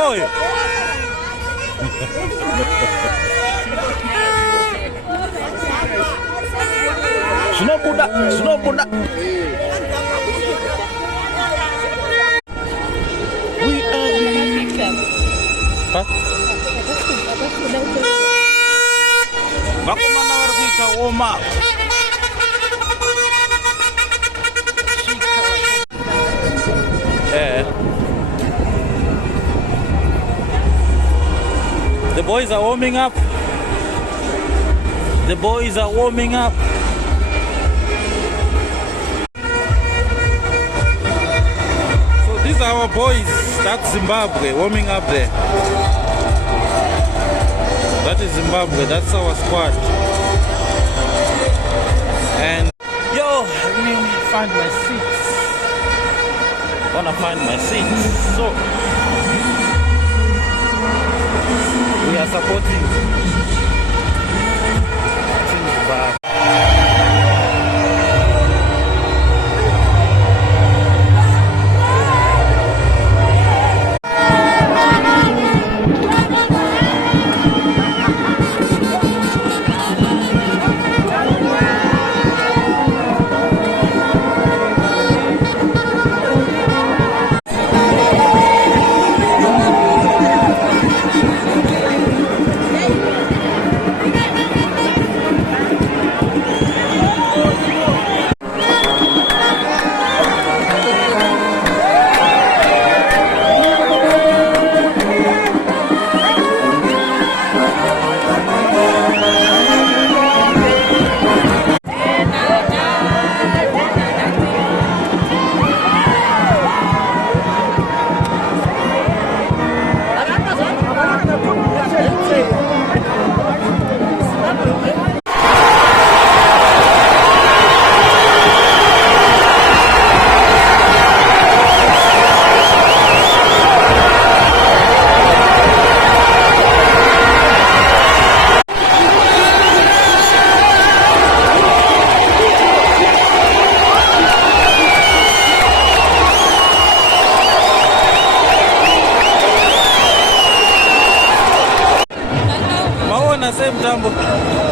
koyo. Snowboarder. We are huh? Vakomana vari kuita warm up. The boys are warming up. The boys are warming up. So these are our boys. That's Zimbabwe warming up there. That is Zimbabwe. That's our squad. And yo, let me find my seats. Wanna find my seats. So we are supporting Zimbabwe. Same tambo.